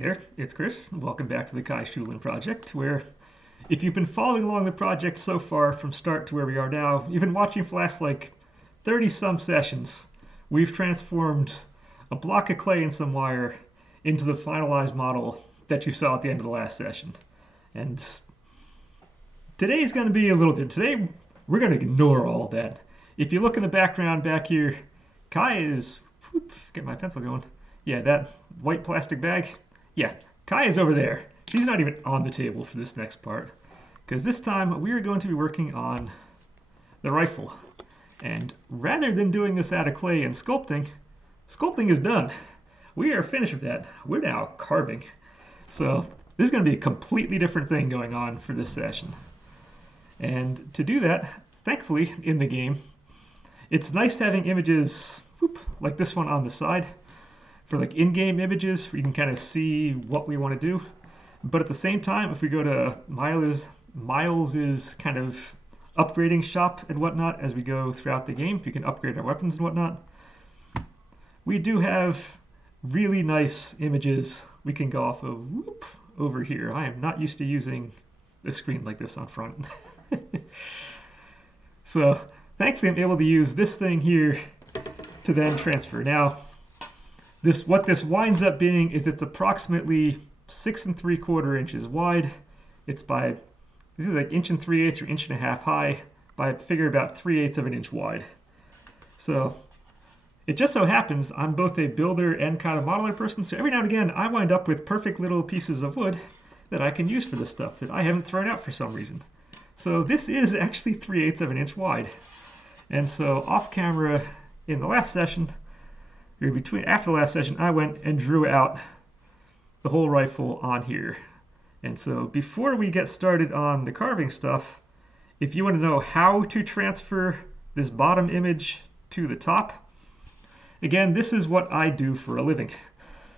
Here, it's Chris. Welcome back to the Kai Schulin project, where if you've been following along the project so far from start to where we are now, you've been watching for the last like 30 some sessions. We've transformed a block of clay and some wire into the finalized model that you saw at the end of the last session. And today's going to be a little different. Today, we're going to ignore all that. If you look in the background back here, Kai is, get my pencil going. Yeah, that white plastic bag. Yeah, Kai is over there. She's not even on the table for this next part, because this time we are going to be working on the rifle. And rather than doing this out of clay and sculpting is done. We are finished with that. We're now carving. So this is going to be a completely different thing going on for this session. And to do that, thankfully, in the game, it's nice having images like this one on the side for like in-game images where you can kind of see what we want to do. But at the same time, if we go to Miles's kind of upgrading shop and whatnot as we go throughout the game, we can upgrade our weapons and whatnot. We do have really nice images we can go off of over here. I am not used to using a screen like this on front. So thankfully I'm able to use this thing here to then transfer. Now, what this winds up being is it's approximately 6 3/4 inches wide. It's either like 1 3/8 or 1.5 inches high by figure about 3/8 of an inch wide. So it just so happens I'm both a builder and kind of modeler person, so every now and again I wind up with perfect little pieces of wood that I can use for this stuff that I haven't thrown out for some reason. So this is actually 3/8 of an inch wide. And so off camera in the last session, after the last session, I went and drew out the whole rifle on here. And so before we get started on the carving stuff, if you want to know how to transfer this bottom image to the top, again, this is what I do for a living.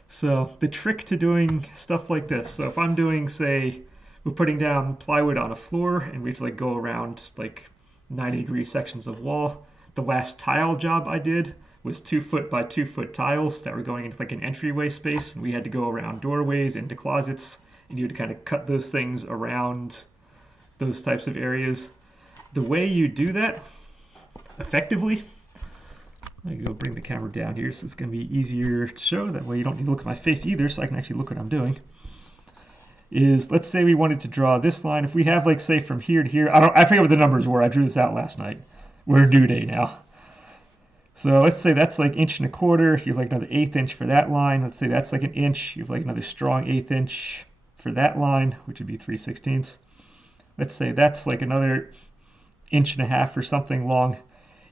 So the trick to doing stuff like this, so if I'm doing, say, we're putting down plywood on a floor and we have to like go around like 90-degree sections of wall, the last tile job I did was 2-foot by 2-foot tiles that were going into like an entryway space, and we had to go around doorways into closets, and you would kind of cut those things around those types of areas. The way you do that effectively, I'm gonna go bring the camera down here so it's gonna be easier to show. That way you don't need to look at my face either, so I can actually look what I'm doing. Is, let's say we wanted to draw this line. If we have like, say, from here to here, I forget what the numbers were. I drew this out last night. We're new day now. So let's say that's like 1 1/4 inch. You have like another 1/8 inch for that line. Let's say that's like 1 inch. You have like another strong 1/8 inch for that line, which would be 3/16. Let's say that's like another 1.5 inches or something long.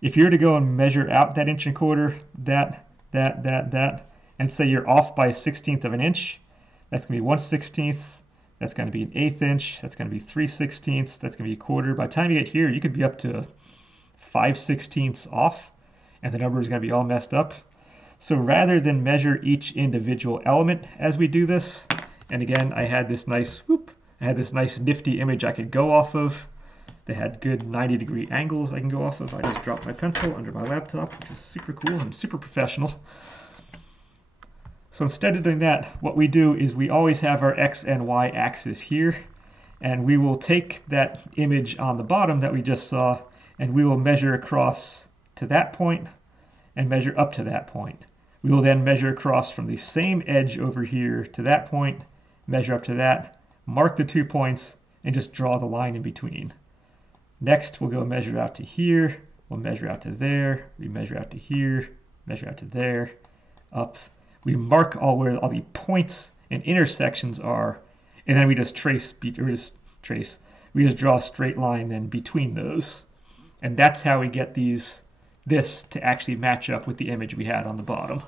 If you were to go and measure out that 1 1/4 inch, that, and say you're off by 1/16 of an inch, that's going to be 1/16. That's going to be an 1/8 inch. That's going to be 3/16. That's going to be 1/4. By the time you get here, you could be up to 5/16 off, and the number is going to be all messed up. So rather than measure each individual element as we do this, and again, I had this nice nifty image I could go off of that had good 90-degree angles I can go off of. I just dropped my pencil under my laptop, which is super cool and super professional. So instead of doing that, what we do is we always have our X and Y axis here, and we will take that image on the bottom that we just saw, and we will measure across to that point and measure up to that point. We will then measure across from the same edge over here to that point, measure up to that, mark the 2 points, and just draw the line in between. Next, we'll go measure out to here, we'll measure out to there, we measure out to here, measure out to there, up. We mark where all the points and intersections are, and then we just we just draw a straight line then between those. And that's how we get this to actually match up with the image we had on the bottom.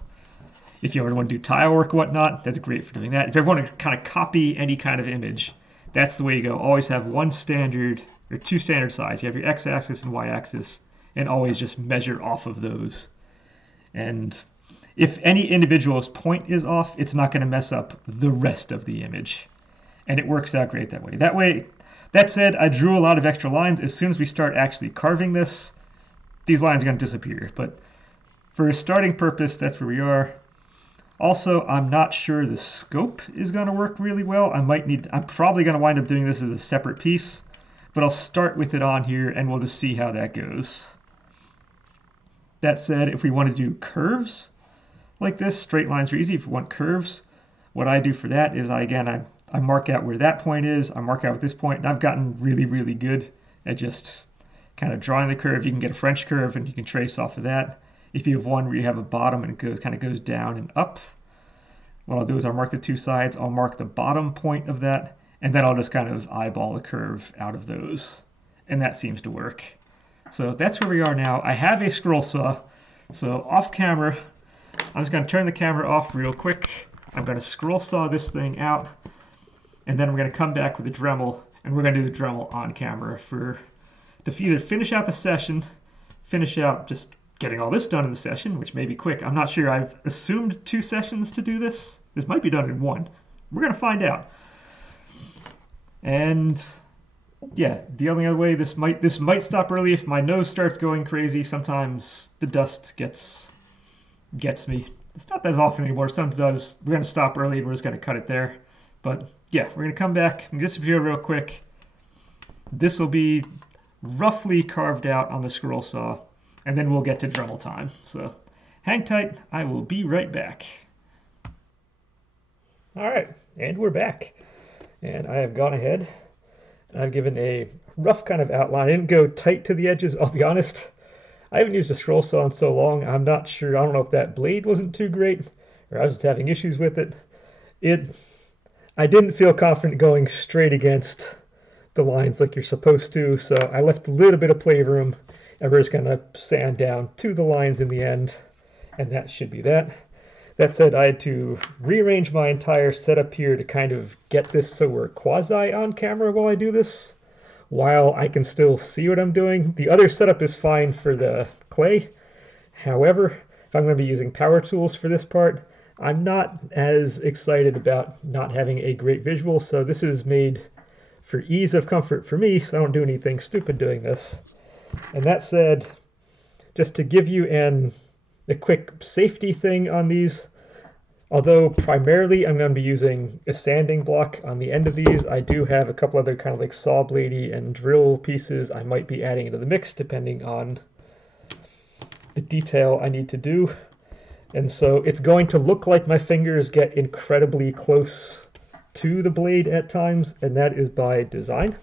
If you ever want to do tile work or whatnot, that's great for doing that. If you ever want to kind of copy any kind of image, that's the way you go. Always have one standard or 2 standard sides. You have your x-axis and y-axis, and always just measure off of those. And if any individual's point is off, it's not going to mess up the rest of the image. And it works out great that way. That said, I drew a lot of extra lines. As soon as we start actually carving this, these lines are going to disappear. But for a starting purpose, that's where we are. Also, I'm not sure the scope is going to work really well. I'm probably going to wind up doing this as a separate piece, but I'll start with it on here and we'll just see how that goes. That said, if we want to do curves like this, straight lines are easy. If we want curves, what I do for that is I mark out where that point is, I mark out at this point, and I've gotten really, really good at just kind of drawing the curve. You can get a French curve and you can trace off of that. If you have one where you have a bottom and it kind of goes down and up, what I'll do is I'll mark the two sides, I'll mark the bottom point of that, and then I'll just kind of eyeball the curve out of those. And that seems to work. So that's where we are now. I have a scroll saw. So off camera, I'm just going to turn the camera off real quick. I'm going to scroll saw this thing out, and then we're going to come back with a Dremel, and we're going to do the Dremel on camera to either finish out the session, finish out just getting all this done in the session, which may be quick. I'm not sure. I've assumed 2 sessions to do this. This might be done in 1. We're going to find out. And yeah, the only other way this might stop early if my nose starts going crazy. Sometimes the dust gets me. It's not that often anymore. Sometimes it does. We're going to stop early and we're just going to cut it there. But yeah, we're going to come back and disappear real quick. This will be roughly carved out on the scroll saw, and then we'll get to Dremel time. So hang tight. I will be right back. All right, and we're back. And I have gone ahead and I've given a rough kind of outline. I didn't go tight to the edges, I'll be honest. I haven't used a scroll saw in so long. I'm not sure. I don't know if that blade wasn't too great or I was just having issues with it. I didn't feel confident going straight against the lines like you're supposed to, so I left a little bit of play room, and we're just going to sand down to the lines in the end, and that should be that. That said, I had to rearrange my entire setup here to kind of get this so we're quasi on camera while I do this, while I can still see what I'm doing. The other setup is fine for the clay. However, if I'm going to be using power tools for this part, I'm not as excited about not having a great visual, so this is made for ease of comfort for me, so I don't do anything stupid doing this. And that said, just to give you a quick safety thing on these, although primarily I'm going to be using a sanding block on the end of these, I do have a couple other kind of like saw bladey and drill pieces I might be adding into the mix depending on the detail I need to do. And so it's going to look like my fingers get incredibly close to the blade at times, and that is by design.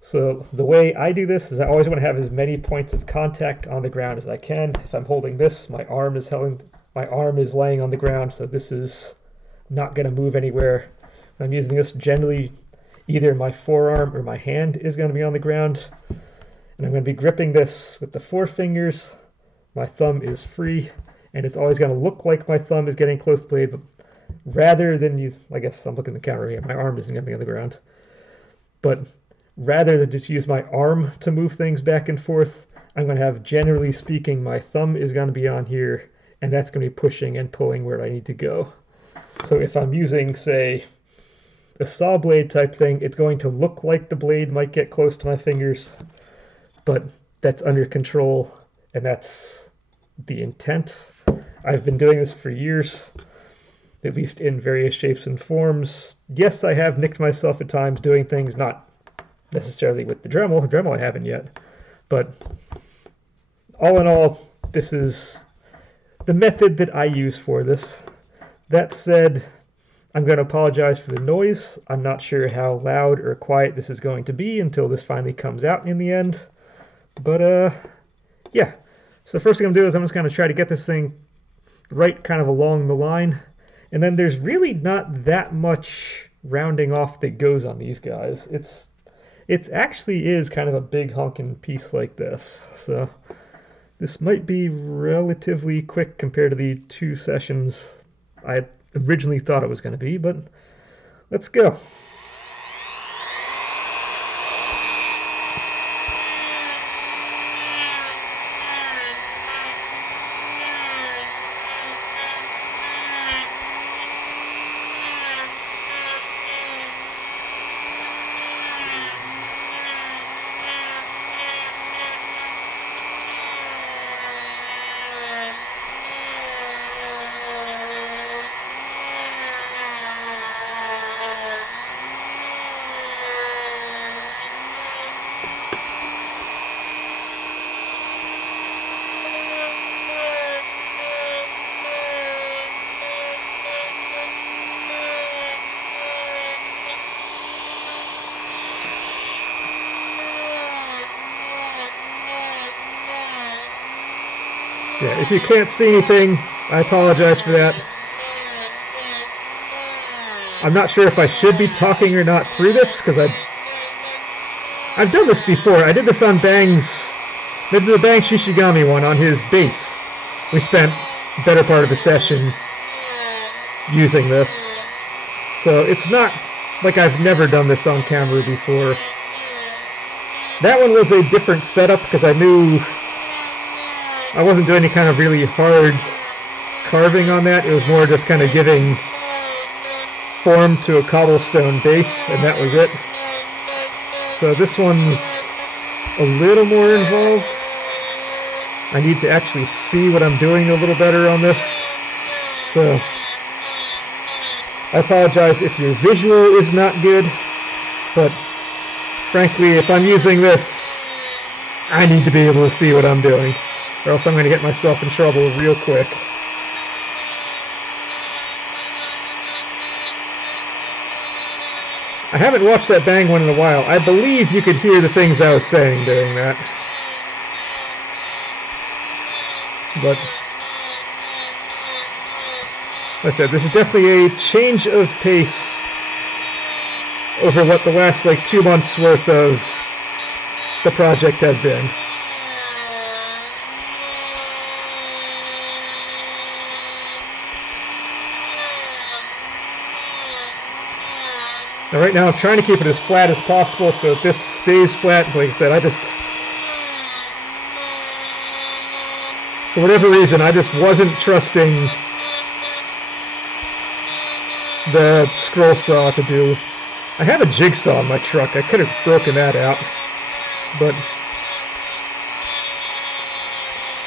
So the way I do this is I always want to have as many points of contact on the ground as I can. If I'm holding this, my arm is laying on the ground, so this is not going to move anywhere. When I'm using this, generally either my forearm or my hand is going to be on the ground, and I'm going to be gripping this with the 4 fingers. My thumb is free, and it's always going to look like my thumb is getting close to the blade, but rather than use, I guess I'm looking at the camera here, my arm isn't going to be on the ground, but rather than just use my arm to move things back and forth, I'm going to have, generally speaking, my thumb is going to be on here, and that's going to be pushing and pulling where I need to go. So if I'm using, say, a saw blade type thing, it's going to look like the blade might get close to my fingers, but that's under control, and that's the intent. I've been doing this for years, at least in various shapes and forms. Yes, I have nicked myself at times doing things, not necessarily with the Dremel. Dremel I haven't yet. But all in all, this is the method that I use for this. That said, I'm going to apologize for the noise. I'm not sure how loud or quiet this is going to be until this finally comes out in the end. But yeah. So the first thing I'm going to do is I'm just going to try to get this thing right kind of along the line. And then there's really not that much rounding off that goes on these guys. It actually is kind of a big honking piece like this. So this might be relatively quick compared to the 2 sessions I originally thought it was going to be, but let's go. Yeah, if you can't see anything, I apologize for that. I'm not sure if I should be talking or not through this, because I've done this before. I did this on Bang's, maybe the Bang Shishigami one on his bass. We spent the better part of a session using this. So it's not like I've never done this on camera before. That one was a different setup because I knew I wasn't doing any kind of really hard carving on that. It was more just kind of giving form to a cobblestone base, and that was it. So this one's a little more involved. I need to actually see what I'm doing a little better on this. So I apologize if your visual is not good, but frankly, if I'm using this, I need to be able to see what I'm doing, or else I'm going to get myself in trouble real quick. I haven't watched that Bang one in a while. I believe you could hear the things I was saying during that. But like I said, this is definitely a change of pace over what the last 2 months worth of the project has been. Now right now I'm trying to keep it as flat as possible so that this stays flat. Like I said, for whatever reason, I just wasn't trusting the scroll saw to do. I have a jigsaw in my truck. I could have broken that out. But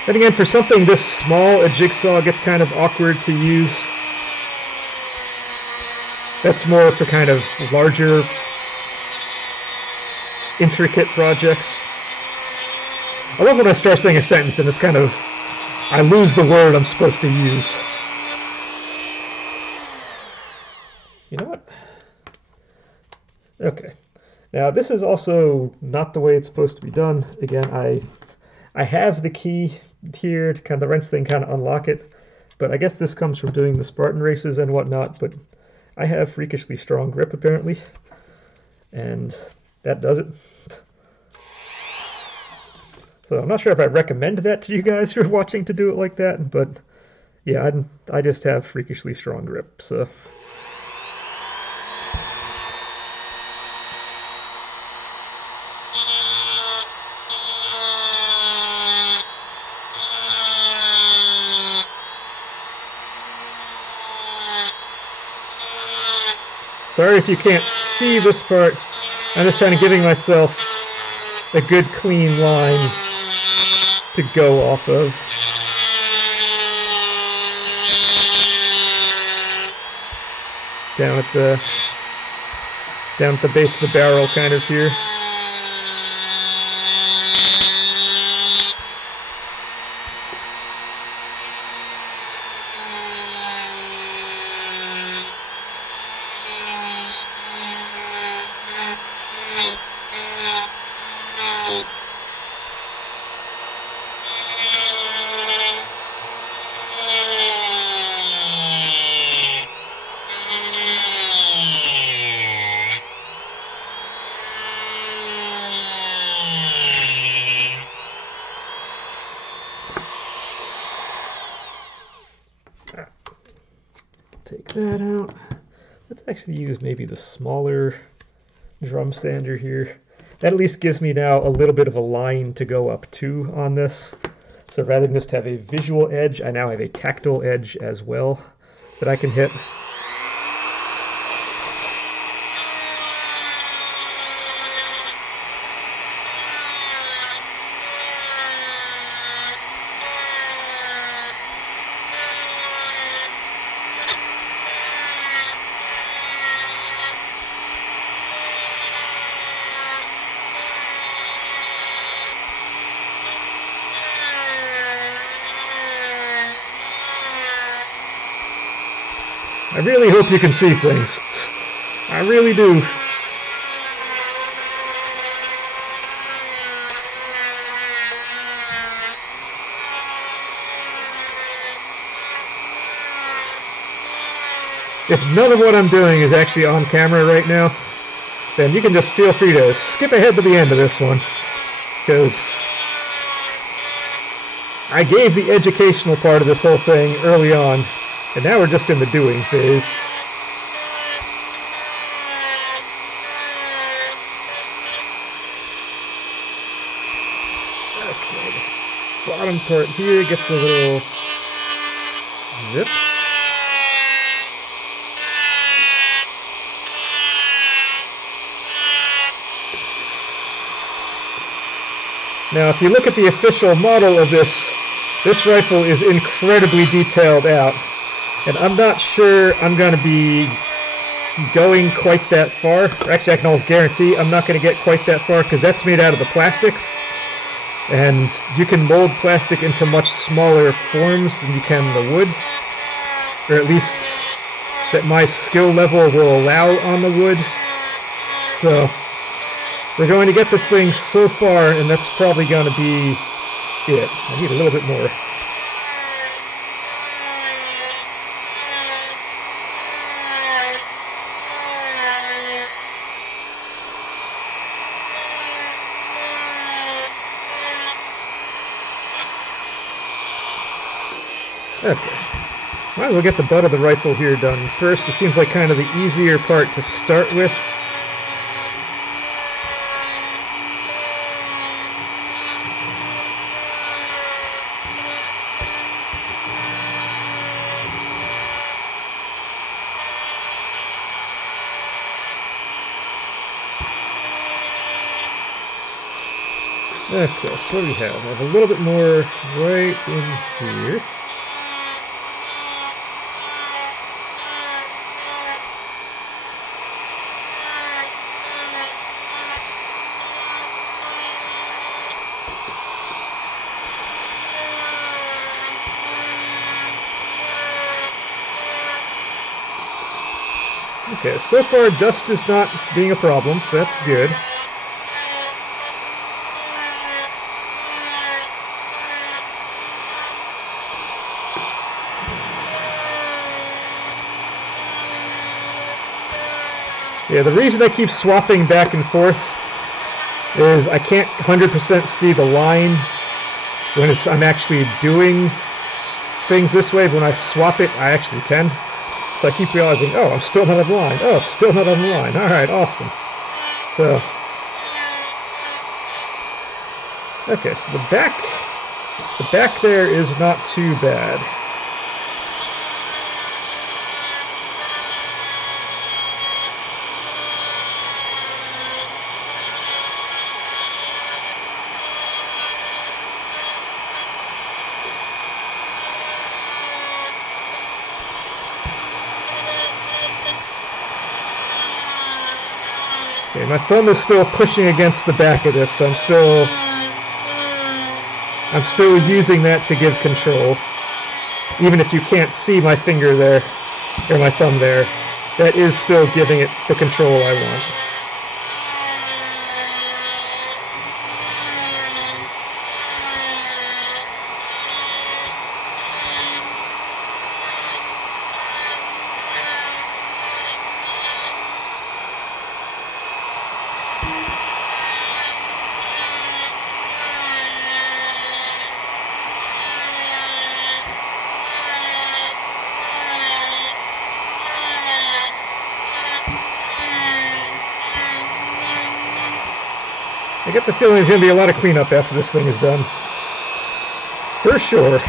then again, for something this small, a jigsaw gets kind of awkward to use. That's more for kind of larger, intricate projects. I love when I start saying a sentence and it's kind of, I lose the word I'm supposed to use. You know what? Okay. Now this is also not the way it's supposed to be done. Again, I have the key here to kind of the wrench thing kind of unlock it, but I guess this comes from doing the Spartan races and whatnot, but I have freakishly strong grip apparently, and that does it. So I'm not sure if I recommend that to you guys who are watching to do it like that, but yeah, I just have freakishly strong grip, so. Sorry if you can't see this part. I'm just kind of giving myself a good clean line to go off of. Down at the base of the barrel kind of here. Take that out. Let's actually use maybe the smaller drum sander here. That at least gives me now a little bit of a line to go up to on this. So rather than just have a visual edge, I now have a tactile edge as well that I can hit. I really hope you can see things. I really do. if none of what I'm doing is actually on camera right now, then you can just feel free to skip ahead to the end of this one, because I gave the educational part of this whole thing early on, and now we're just in the doing phase. Okay, this bottom part here gets a little zip. Now, if you look at the official model of this rifle is incredibly detailed out, and I'm not sure I'm going to be going quite that far. Actually, I can almost guarantee I'm not going to get quite that far, because that's made out of the plastics, and you can mold plastic into much smaller forms than you can the wood, or at least that my skill level will allow on the wood. So we're going to get this thing so far, and that's probably going to be it. I need a little bit more. Okay. Might as well get the butt of the rifle here done first. It seems like kind of the easier part to start with. Okay, so what do we have? I have a little bit more right in here. Okay, so far dust is not being a problem, so that's good. Yeah, the reason I keep swapping back and forth is I can't 100% see the line when I'm actually doing things this way. But when I swap it, I actually can. So I keep realizing, oh, I'm still not on the line. Oh, still not on the line. All right, awesome. So, okay, so the back there is not too bad. Okay, my thumb is still pushing against the back of this, so I'm still using that to give control. Even if you can't see my finger there, or my thumb there, that is still giving it the control I want. I get the feeling there's going to be a lot of cleanup after this thing is done. For sure.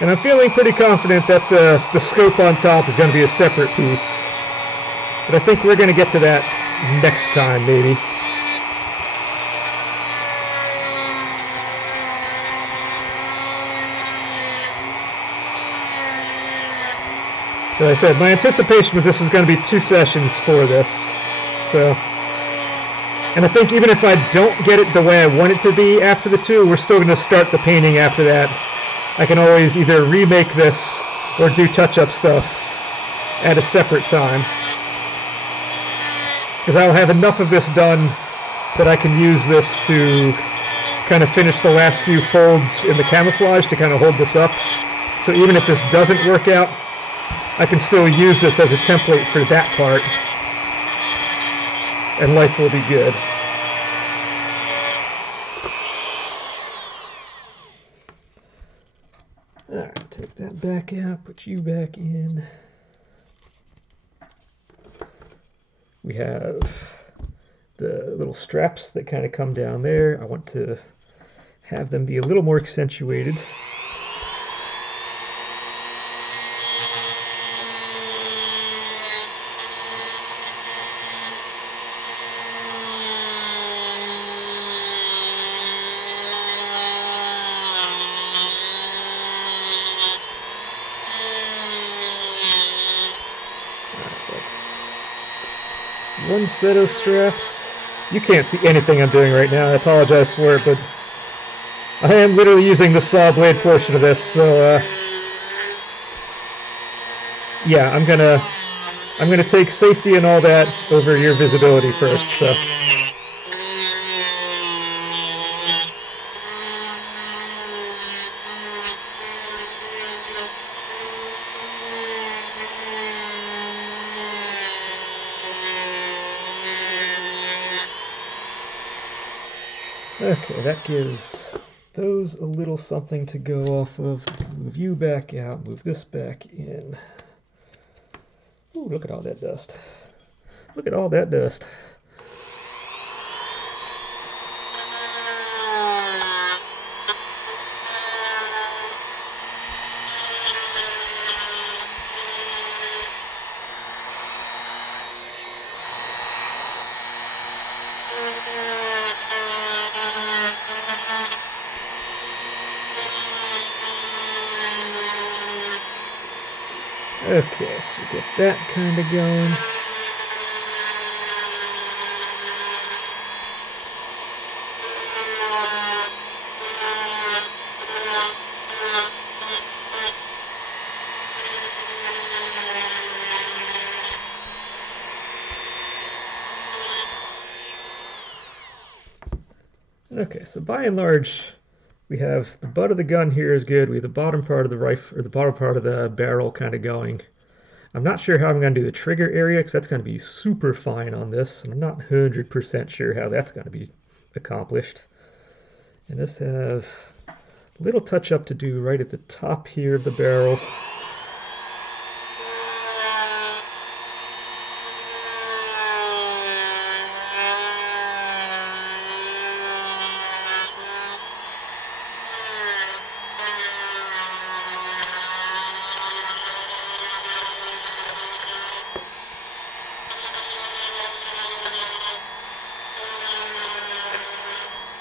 And I'm feeling pretty confident that the scope on top is going to be a separate piece. But I think we're going to get to that next time, maybe. So like I said, my anticipation was this was going to be 2 sessions for this. So, and I think even if I don't get it the way I want it to be after the 2, we're still going to start the painting after that I can always either remake this or do touch-up stuff at a separate time. Because I'll have enough of this done that I can use this to kind of finish the last few folds in the camouflage to kind of hold this up. So even if this doesn't work out, I can still use this as a template for that part, and life will be good. Alright, take that back out, put you back in. We have the little straps that kind of come down there. I want to have them be a little more accentuated. One set of straps. You can't see anything I'm doing right now. I apologize for it, but I am literally using the saw blade portion of this. So yeah, I'm gonna take safety and all that over your visibility first. So. Okay, that gives those a little something to go off of. Move you back out, move this back in. Ooh, look at all that dust. Look at all that dust. Okay, so get that kind of going. Okay, so by and large, we have the butt of the gun here is good. We have the bottom part of the rifle, or the bottom part of the barrel kind of going. I'm not sure how I'm going to do the trigger area, because that's going to be super fine on this, and I'm not 100% sure how that's going to be accomplished. And this have a little touch up to do right at the top here of the barrel.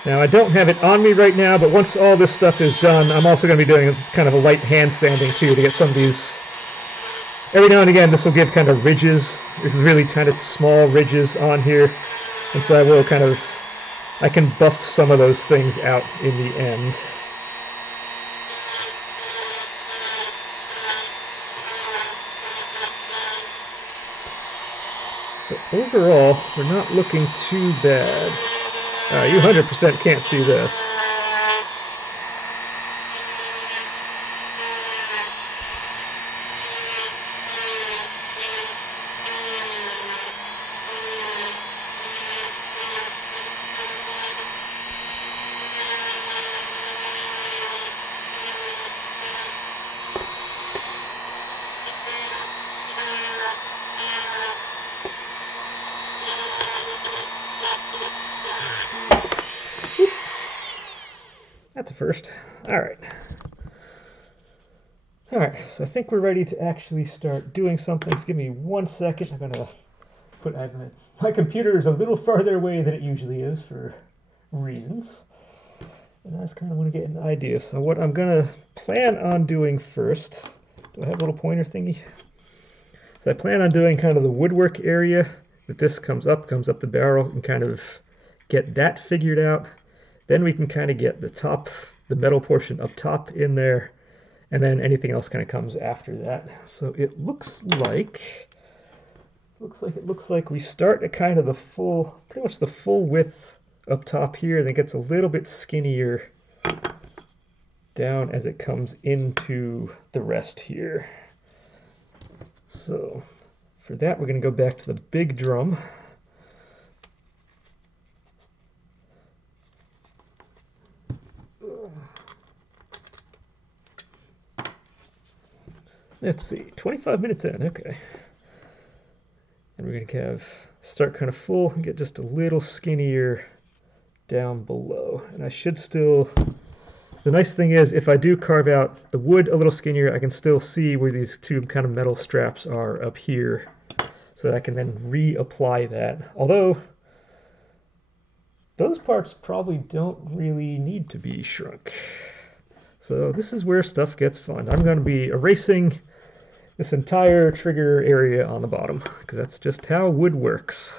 Now, I don't have it on me right now, but once all this stuff is done, I'm also going to be doing kind of a light hand sanding too to get some of these. Every now and again, this will give kind of ridges, really kind of small ridges on here. And so I will I can buff some of those things out in the end. But overall, we're not looking too bad. You 100% can't see this. That's a first. All right. All right, so I think we're ready to actually start doing something. Just give me 1 second. My computer is a little farther away than it usually is for reasons. And I just kind of want to get an idea. So what I'm going to plan on doing first, do I have a little pointer thingy? So I plan on doing kind of the woodwork area that this comes up the barrel, and kind of get that figured out. Then we can kind of get the metal portion up top in there, and then anything else kind of comes after that. So it looks like we start at kind of the full, pretty much the full width up top here, then it gets a little bit skinnier down as it comes into the rest here. So for that, we're going to go back to the big drum. Let's see, 25 minutes in, okay. And we're going to have start kind of full and get just a little skinnier down below. And I should still, the nice thing is if I do carve out the wood a little skinnier, I can still see where these two kind of metal straps are up here, so that I can then reapply that. Although those parts probably don't really need to be shrunk. So this is where stuff gets fun. I'm going to be erasing this entire trigger area on the bottom, because that's just how wood works.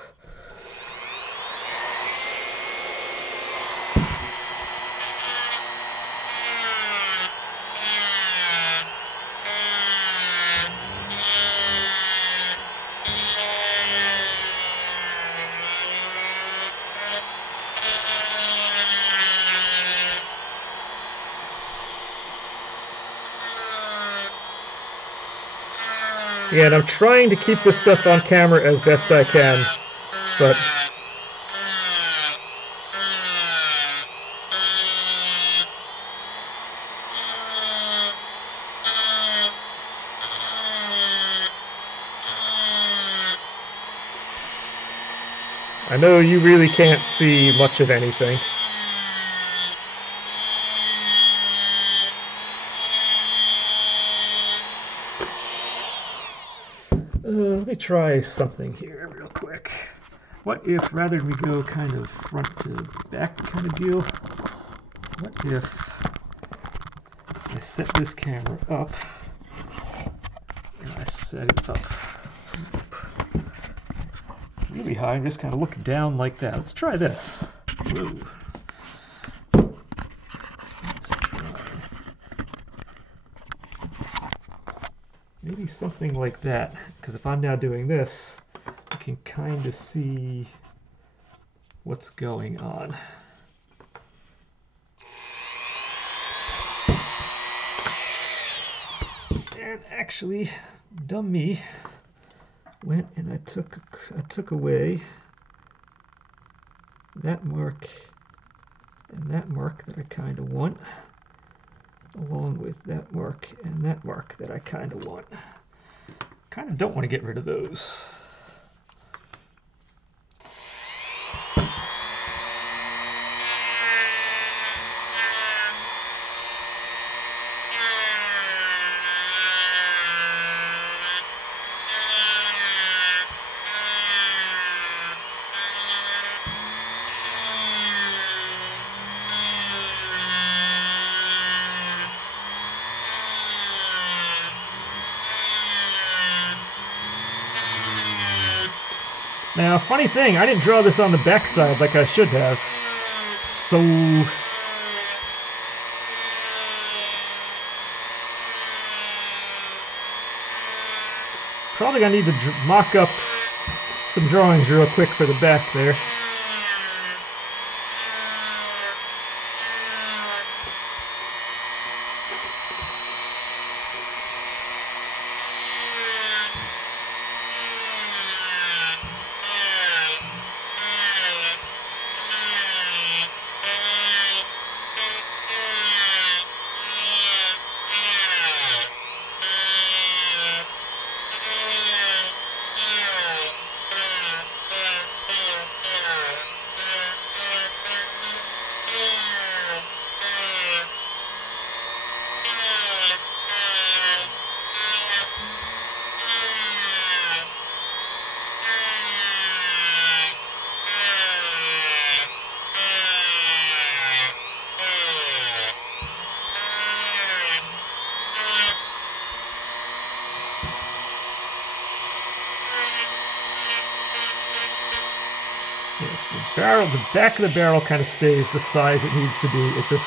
Yeah, and I'm trying to keep this stuff on camera as best I can, but I know you really can't see much of anything. Let me try something here real quick. What if, rather than we go kind of front to back kind of deal, what if I set this camera up and I set it up really high and just kind of look down like that? Let's try this. Whoa. Let's try maybe something like that, because if I'm now doing this, you can kind of see what's going on. And actually, dumb me, went and I took away that mark and that mark that I kind of want, along with that mark and that mark that I kind of want. Kind of don't want to get rid of those. Now, funny thing, I didn't draw this on the back side like I should have. So probably gonna need to mock up some drawings real quick for the back there. The back of the barrel kind of stays the size it needs to be. It's just,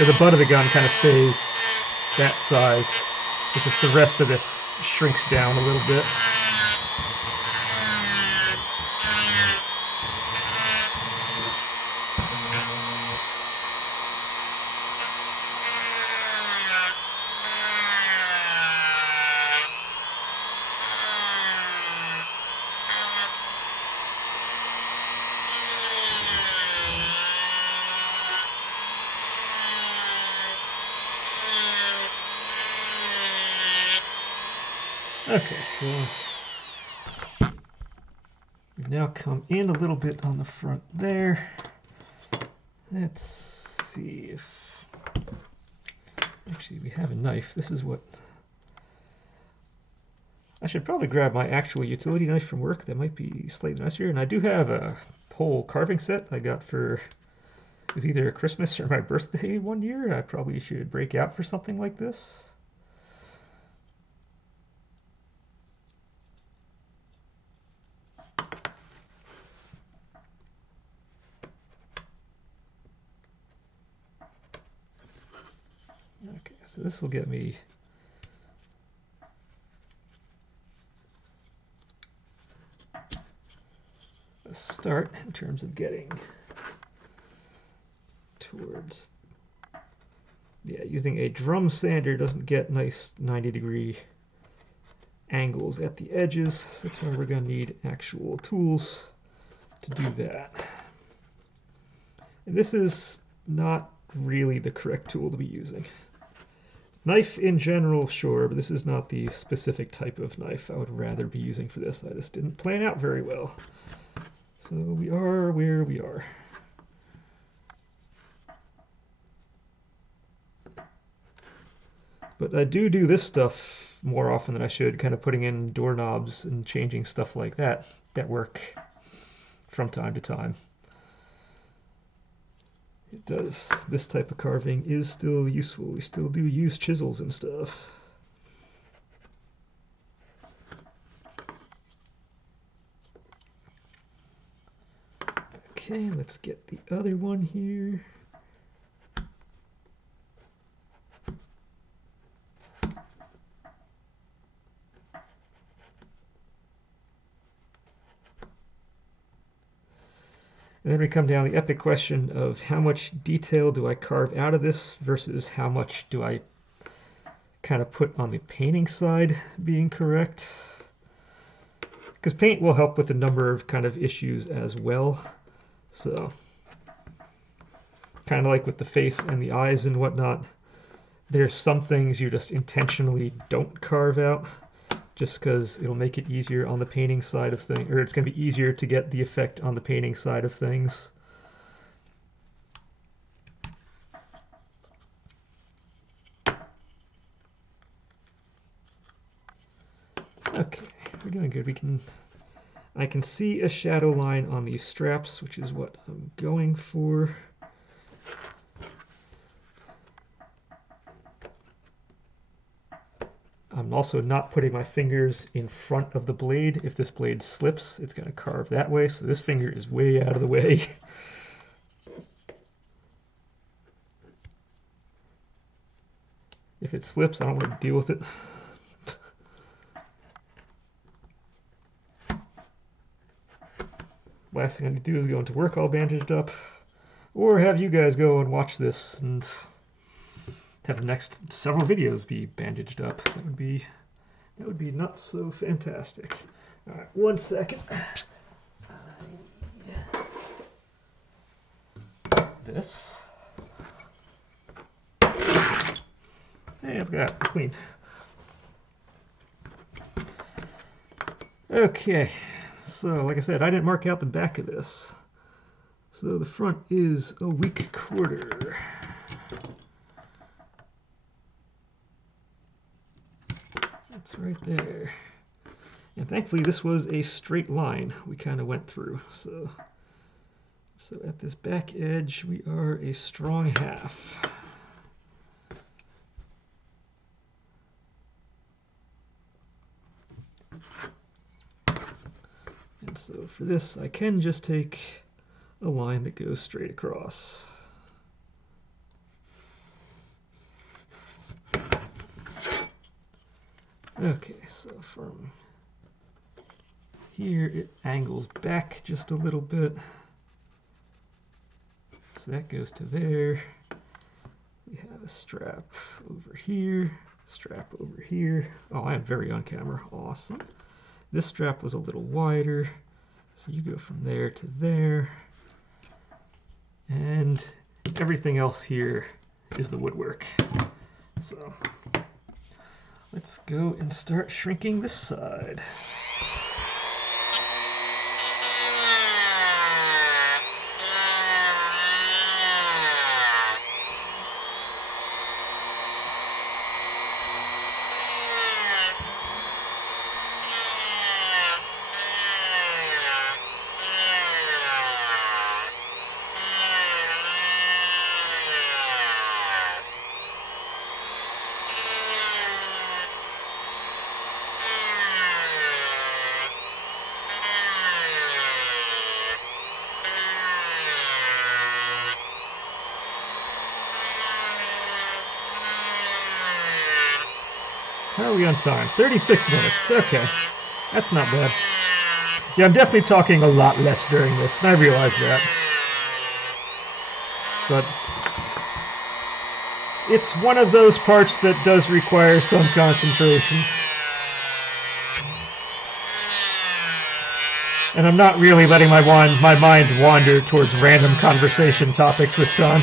or the butt of the gun kind of stays that size. It's just the rest of this shrinks down a little bit. Okay, so we've now come in a little bit on the front there. Let's see if... Actually, we have a knife. This is what... I should probably grab my actual utility knife from work. That might be slightly nicer. And I do have a whole carving set I got for... It was either Christmas or my birthday one year. I probably should break out for something like this. Okay, so this will get me a start in terms of getting towards... Yeah, using a drum sander doesn't get nice 90-degree angles at the edges, so that's why we're going to need actual tools to do that. And this is not really the correct tool to be using. Knife in general, sure, but this is not the specific type of knife I would rather be using for this. I just didn't plan out very well. So we are where we are. But I do this stuff more often than I should, kind of putting in doorknobs and changing stuff like that at work from time to time. It does. This type of carving is still useful. We still do use chisels and stuff. Okay, let's get the other one here. And then we come down to the epic question of how much detail do I carve out of this versus how much do I kind of put on the painting side being correct. Because paint will help with a number of kind of issues as well. So kind of like with the face and the eyes and whatnot, there's some things you just intentionally don't carve out just because it'll make it easier on the painting side of things, or it's going to be easier to get the effect on the painting side of things. Okay, we're doing good. I can see a shadow line on these straps, which is what I'm going for. I'm also not putting my fingers in front of the blade. If this blade slips, it's going to carve that way, so this finger is way out of the way. If it slips, I don't want to deal with it. Last thing I need to do is go into work all bandaged up, or have you guys go and watch this and have the next several videos be bandaged up. That would be not so fantastic. All right, 1 second. This. Hey, I've got it clean. Okay, so like I said, I didn't mark out the back of this. So the front is a weak quarter. That's right there. And thankfully this was a straight line we kind of went through. So at this back edge we are a strong half. And so for this I can just take a line that goes straight across. Okay, so from here it angles back just a little bit. So that goes to there. We have a strap over here, strap over here. Oh, I am very on camera. Awesome. This strap was a little wider, so you go from there to there. And everything else here is the woodwork. So let's go and start shrinking this side. How are we on time? 36 minutes. Okay. That's not bad. Yeah, I'm definitely talking a lot less during this, and I realize that. But it's one of those parts that does require some concentration. And I'm not really letting my mind wander towards random conversation topics this time.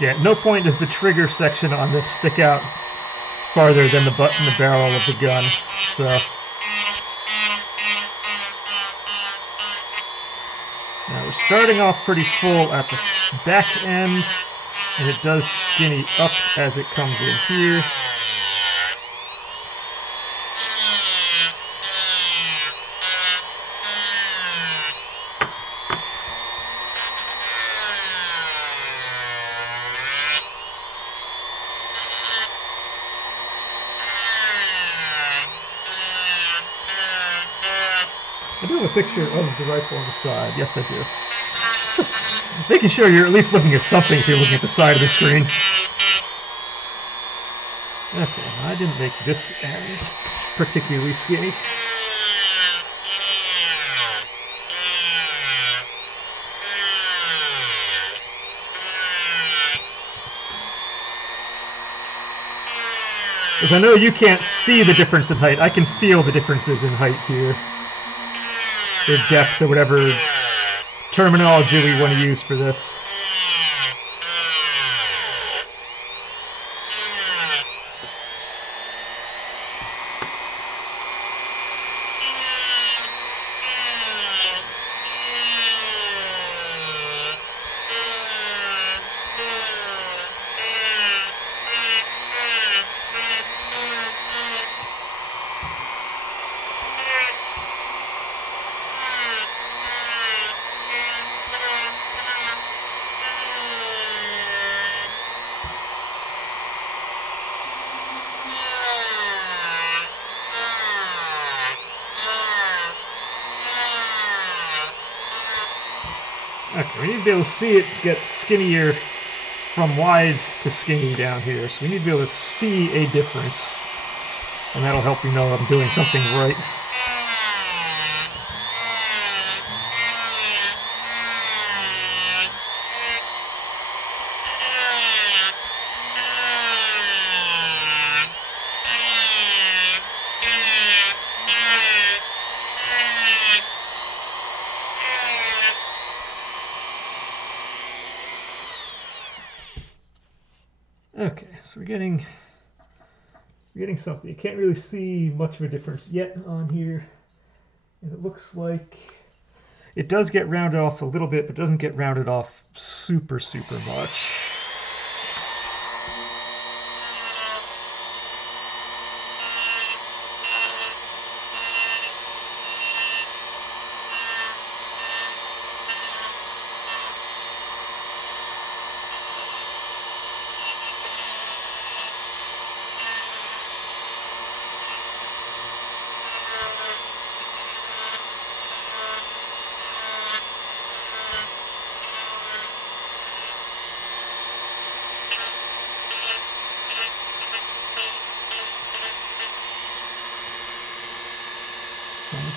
Yeah, at no point does the trigger section on this stick out farther than the butt and the barrel of the gun. So now we're starting off pretty full at the back end, and it does skinny up as it comes in here. I do have a picture of the rifle on the side. Yes, I do. Making sure you're at least looking at something if you're looking at the side of the screen. Okay, I didn't make this end particularly skinny. Because I know you can't see the difference in height. I can feel the differences in height here. Or depth, or whatever terminology we want to use for this. Okay, we need to be able to see it get skinnier from wide to skinny down here. So we need to be able to see a difference. And that'll help you know I'm doing something right. Okay, so we're getting something. You can't really see much of a difference yet on here. And it looks like it does get rounded off a little bit, but doesn't get rounded off super much.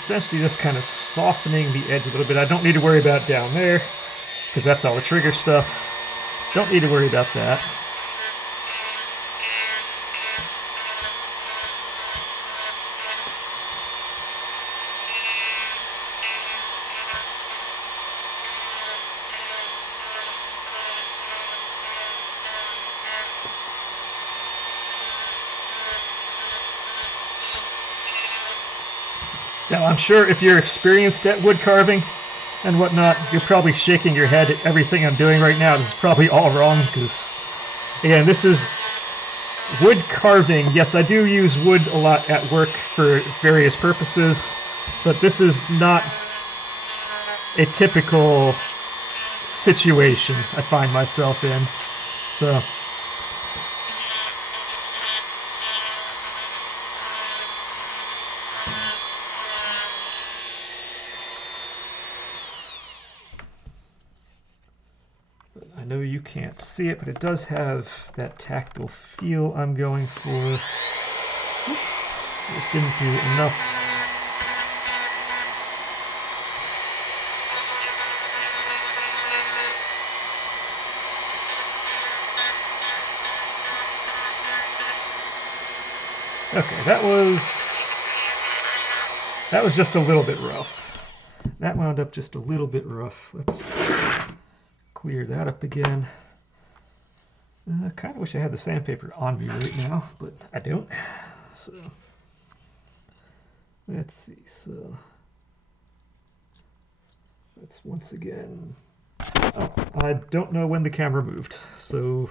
essentially just kind of softening the edge a little bit. I don't need to worry about down there because that's all the trigger stuff. Don't need to worry about that. Now, I'm sure if you're experienced at wood carving and whatnot, you're probably shaking your head at everything I'm doing right now. This is probably all wrong because, again, this is wood carving. Yes, I do use wood a lot at work for various purposes, but this is not a typical situation I find myself in. So, I know you can't see it, but it does have that tactile feel I'm going for. It didn't do enough. Okay, that was just a little bit rough. That wound up just a little bit rough. Let's clear that up again. I kind of wish I had the sandpaper on me right now, but I don't. So let's see. So let's once again. Oh, I don't know when the camera moved, so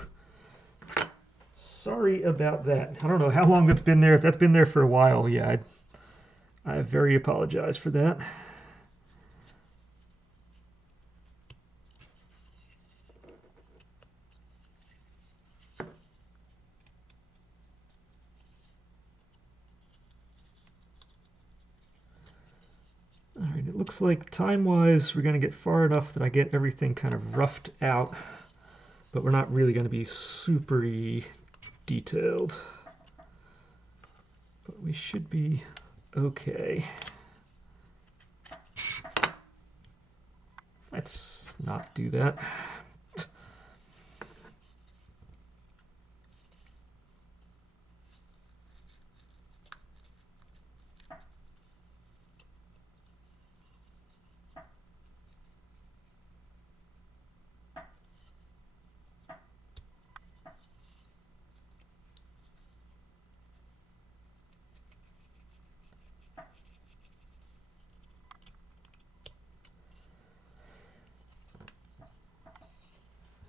sorry about that. I don't know how long that's been there. If that's been there for a while, yeah, I very apologize for that. All right, it looks like time-wise we're going to get far enough that I get everything kind of roughed out, but we're not really going to be super detailed. But we should be okay. Let's not do that.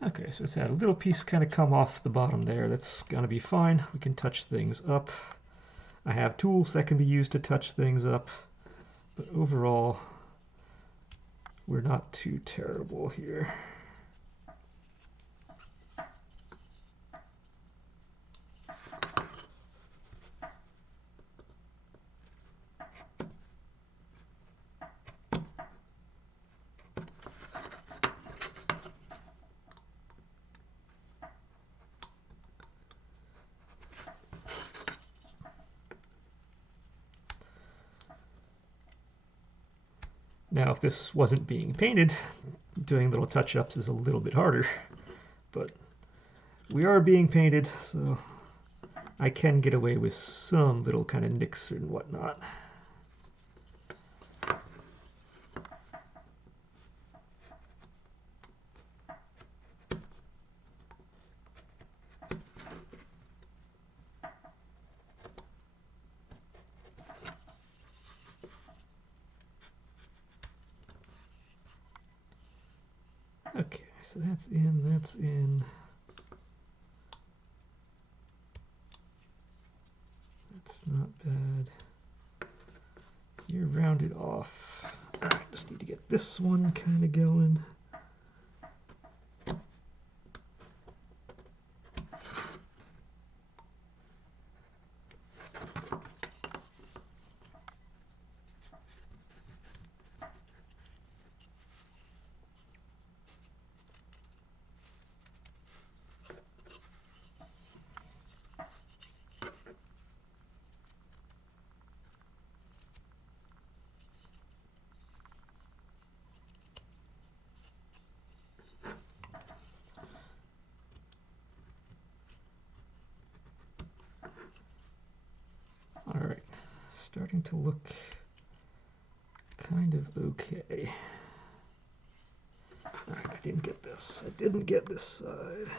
Okay, so it's had a little piece kind of come off the bottom there. That's gonna be fine. We can touch things up. I have tools that can be used to touch things up, but overall, we're not too terrible here. Now, if this wasn't being painted, doing little touch-ups is a little bit harder, but we are being painted, so I can get away with some little kind of nicks and whatnot. Okay, so that's in, that's in. That's not bad. You're rounded off. All right, just need to get this one kind of going. starting to look kind of okay. All right, I didn't get this. I didn't get this side.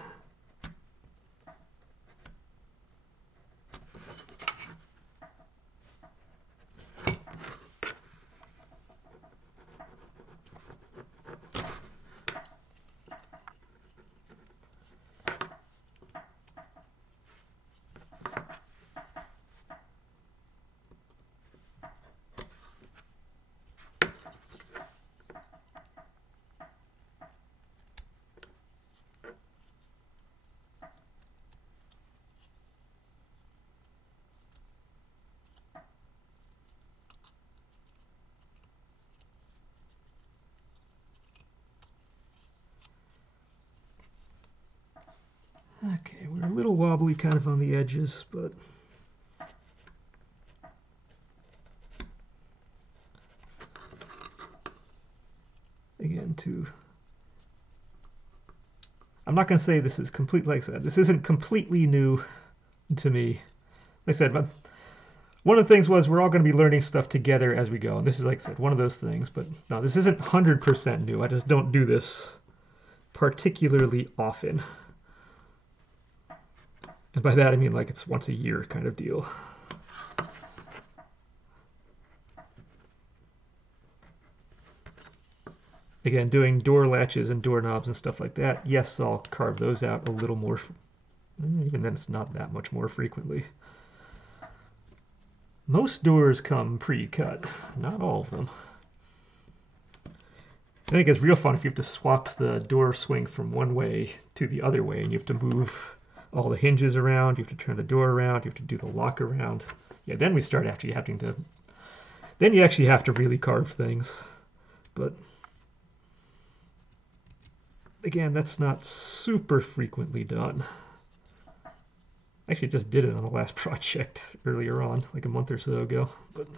Okay, we're a little wobbly kind of on the edges, but again, I'm not going to say this is complete, like I said, this isn't completely new to me. Like I said, but one of the things was we're all going to be learning stuff together as we go. And this is, like I said, one of those things. But no, this isn't 100% new. I just don't do this particularly often. And by that I mean like it's once a year kind of deal. Again, doing door latches and doorknobs and stuff like that, yes, I'll carve those out a little more. Even then, it's not that much more frequently. Most doors come pre-cut, not all of them. I think it's real fun if you have to swap the door swing from one way to the other way, and you have to move all the hinges around, you have to turn the door around, you have to do the lock around. Yeah, then we start actually having to... Then you actually have to really carve things. But again, that's not super frequently done. Actually, just did it on the last project earlier on, like a month or so ago. But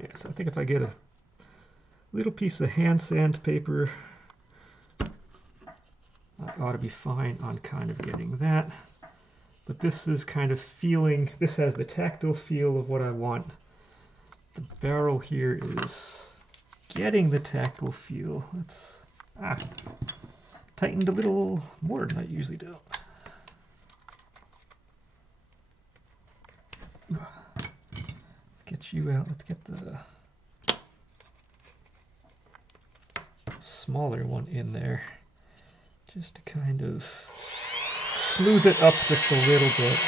yeah, so I think if I get a little piece of hand sandpaper, I ought to be fine on kind of getting that. But this is kind of feeling, this has the tactile feel of what I want. The barrel here is getting the tactile feel. Let's tightened a little more than I usually do. Let's get you out. Let's get the smaller one in there just to kind of smooth it up just a little bit.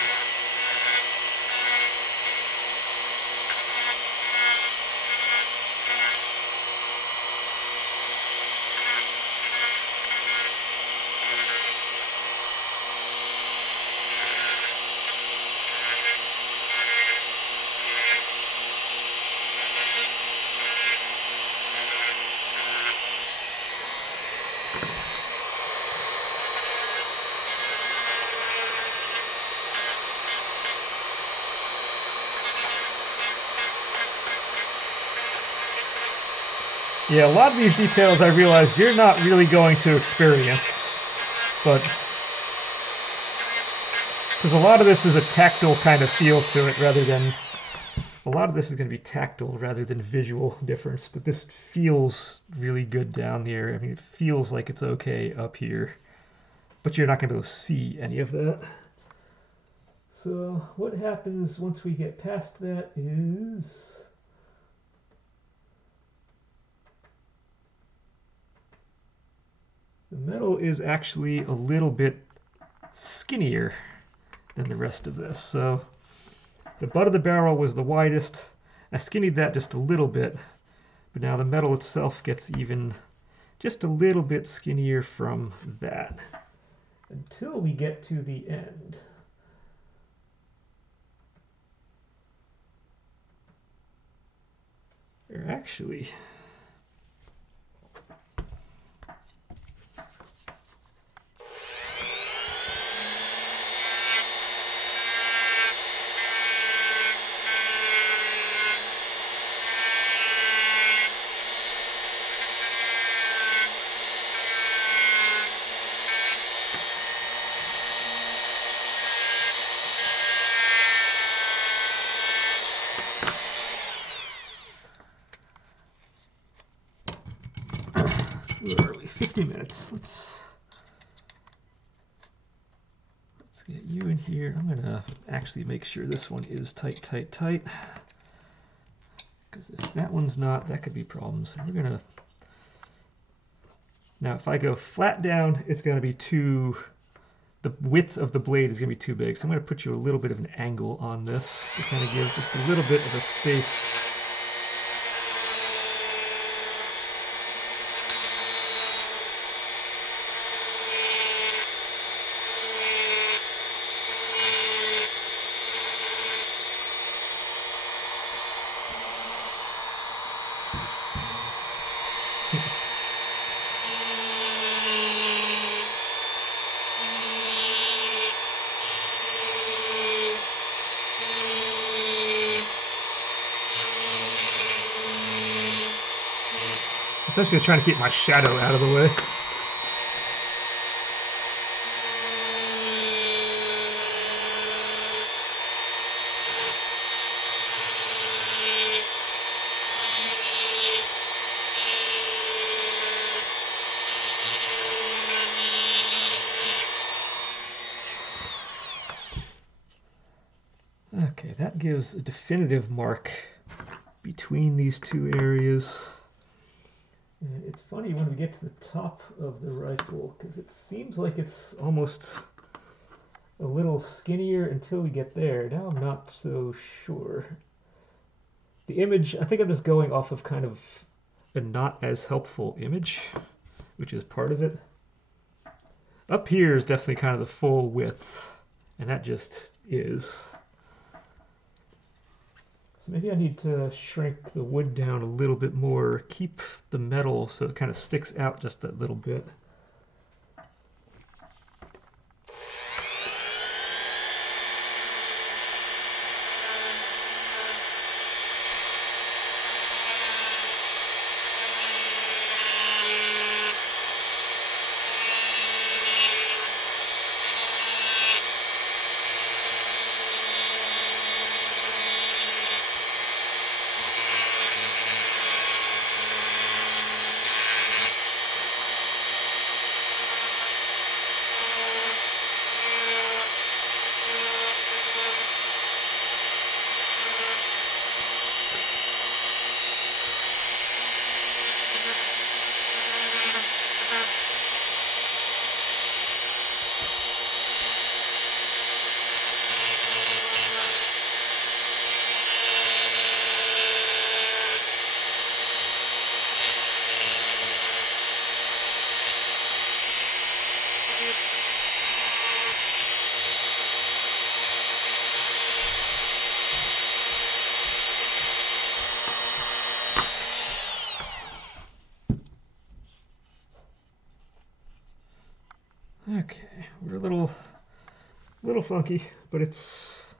Yeah, a lot of these details I realize you're not really going to experience, but because a lot of this is a tactile kind of feel to it rather than, a lot of this is going to be tactile rather than visual difference, but this feels really good down there. I mean, it feels like it's okay up here, but you're not going to be able to see any of that. So what happens once we get past that is... the metal is actually a little bit skinnier than the rest of this. So the butt of the barrel was the widest. I skinnied that just a little bit, but now the metal itself gets even just a little bit skinnier from that until we get to the end. They're actually... Where are we? 50 minutes. Let's get you in here. I'm gonna actually make sure this one is tight, tight, tight. Because if that one's not, that could be problems. We're gonna. Now, if I go flat down, it's gonna be too. The width of the blade is gonna be too big. So I'm gonna put you a little bit of an angle on this to kind of give just a little bit of a space. Essentially trying to keep my shadow out of the way. Okay, that gives a definitive mark between these two areas. And it's funny when we get to the top of the rifle, because it seems like it's almost a little skinnier until we get there. Now I'm not so sure. The image, I think I'm just going off of kind of a not as helpful image, which is part of it. Up here is definitely kind of the full width, and that just is. So maybe I need to shrink the wood down a little bit more, keep the metal so it kind of sticks out just a little bit. Okay, we're a little funky, but it's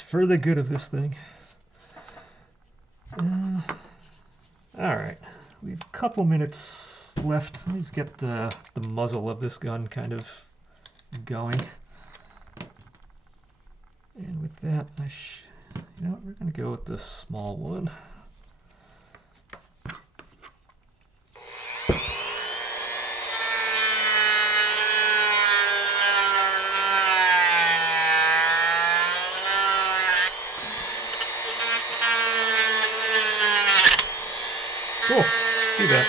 for the good of this thing. All right, we have a couple minutes left. Let me just get the muzzle of this gun kind of going. And with that, you know what, we're gonna go with this small one. Cool. See that.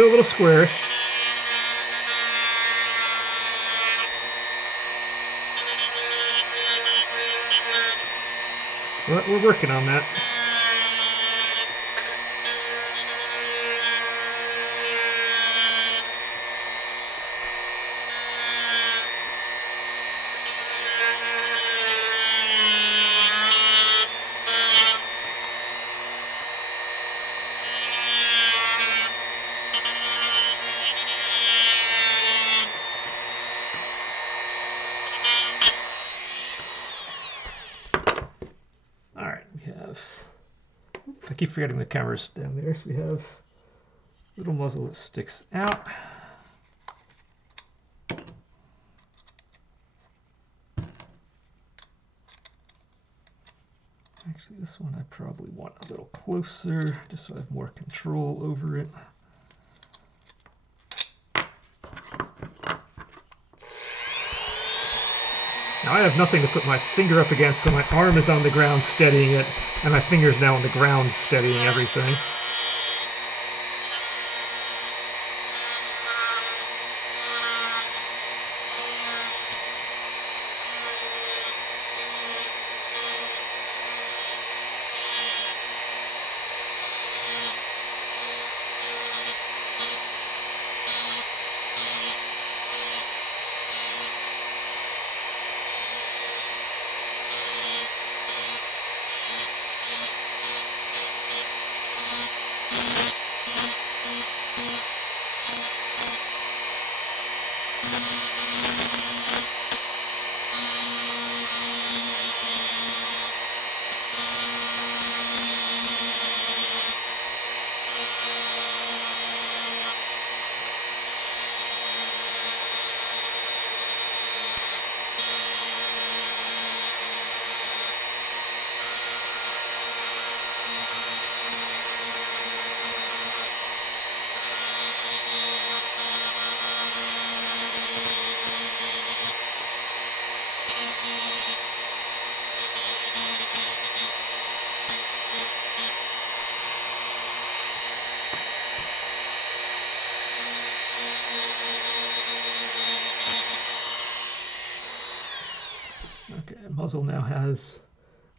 still a little square. But we're working on that. I keep forgetting the camera's down there, so we have a little muzzle that sticks out. Actually, this one I probably want a little closer, just so I have more control over it. Now I have nothing to put my finger up against, so my arm is on the ground steadying it, and my finger's now on the ground steadying everything. Muzzle now has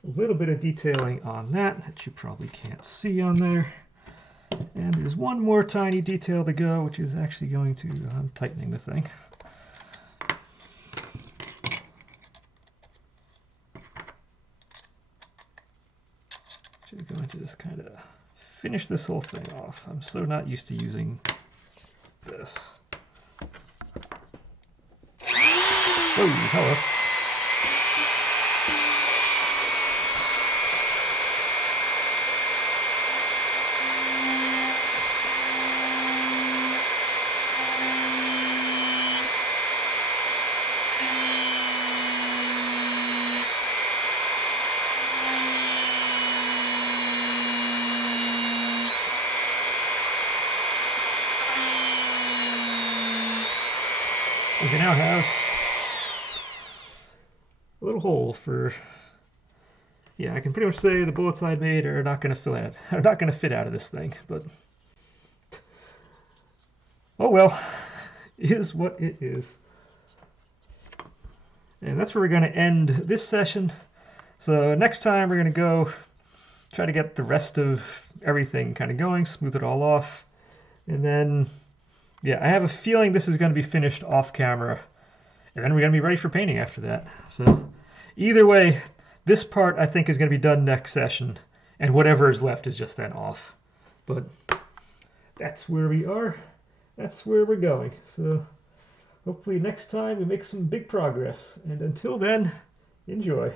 a little bit of detailing on that you probably can't see on there. And there's one more tiny detail to go, which is actually going to, I'm tightening the thing. Actually going to just kind of finish this whole thing off. I'm so not used to using this. Oh, hello. We now have a little hole for, yeah, I can pretty much say the bullets I made are not going to fit out of this thing, but oh well, is what it is. And that's where we're going to end this session. So next time we're going to go try to get the rest of everything kind of going, smooth it all off, and then yeah, I have a feeling this is going to be finished off camera, and then we're going to be ready for painting after that. So either way, this part I think is going to be done next session, and whatever is left is just then off. But that's where we are. That's where we're going. So hopefully next time we make some big progress. And until then, enjoy.